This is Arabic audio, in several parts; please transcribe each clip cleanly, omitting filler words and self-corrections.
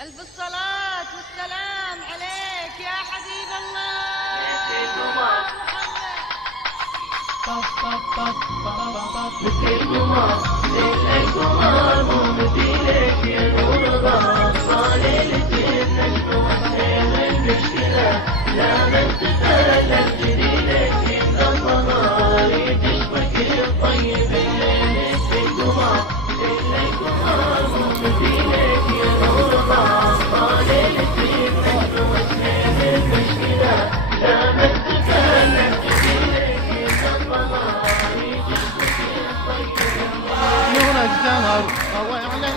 ألف الصلاة والسلام عليك يا حبيب الله مثل القمر مثل القمر مو مثيلك يا نور الله صاليلة النجم وحين المشكلة لا من تتألم جديدك من الظهر تشبك الطيب الليل مثل القمر مثل القمر مو مثيلك يا نور الله صاليلة النجم وحين المشكلة لا من تتألم جديدك من الظهر نور الزهر ضوى على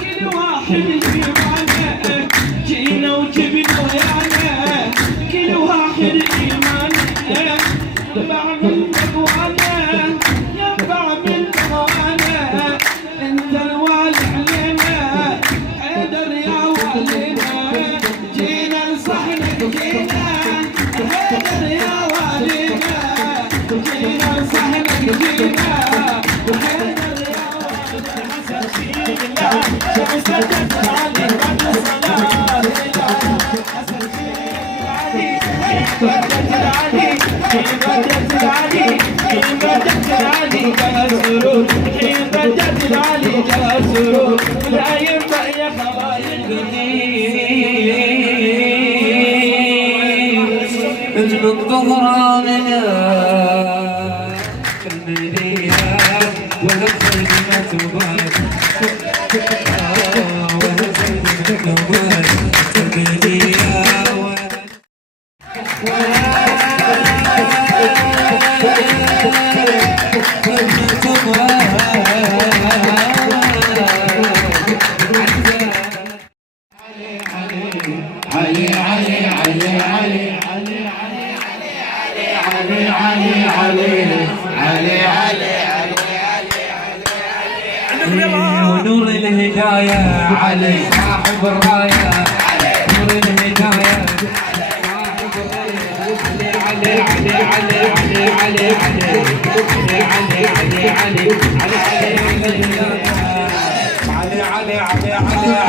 كل واحد إيمانه جينا وجبنا ويانا كل واحد إيمانه بعد الأقوانه ينفع بالأمانة أنت الوالي علينا حيدر يا والينا جينا نصحنك جينا حيدر يا والينا جينا نصحنك جينا حيدر يا والينا سجدت علي بعد الصلاة بدت علي بدت علي بدت علي جاء سرور بدت علي جاء سرور لا ينفع يا خوايج مثل الظهران في المدينة وهزل ما تبان وهزل ما تبان في المدينة علي علي علي علي علي علي علي علي ونور الهداية علي صاحب الراية نور الهداية صاحب الراية علي علي علي علي علي علي علي علي علي علي علي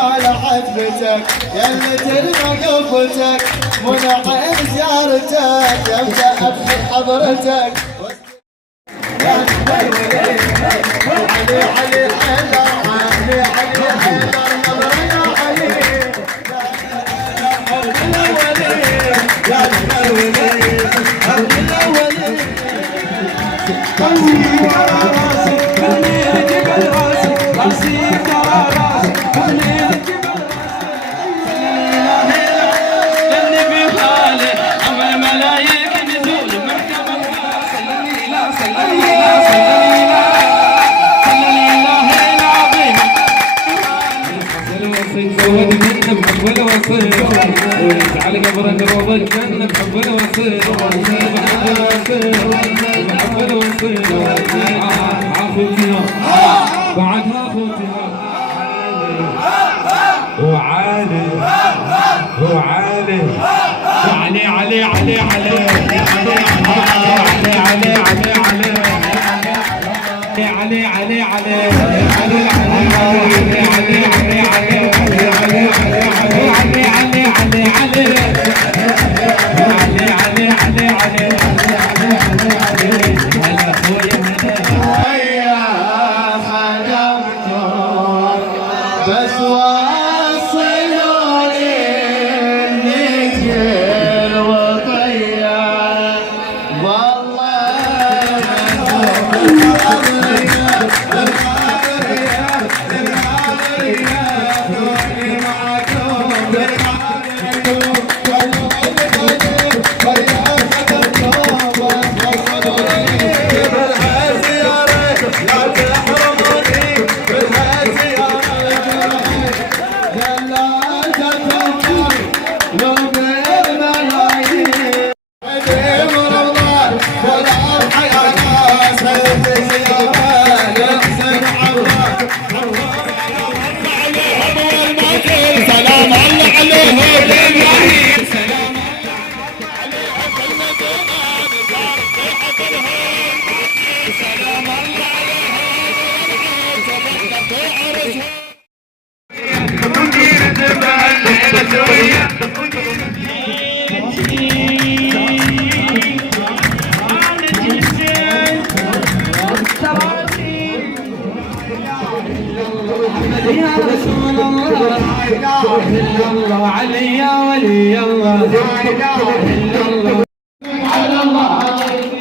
على حدفتك يلي ترمى قفتك منع زيارتك يبدا ابخي حضرتك علي علي حيدر علي علي حيدر نظر يا علي يا الاولي الاولي قلبي ورا راسي قلبي جبل راسي راسي ورا راسي قلبي جبل اللي في حالي أما الملايك نزول مركب صلي لا صلي لا صلي لا صلي الله العظيم الوصي زود منك حب الوصي ويجعل قبرك روض الجنة حب الوصي حب الوصي عافوتها بعدها خوتها وعالي وعالي علي علي علي علي علي علي علي علي علي بس وصلوا لي النجل وطير يا رسول الله لا اله الا الله علي يا ولي الله لا اله الا الله على الله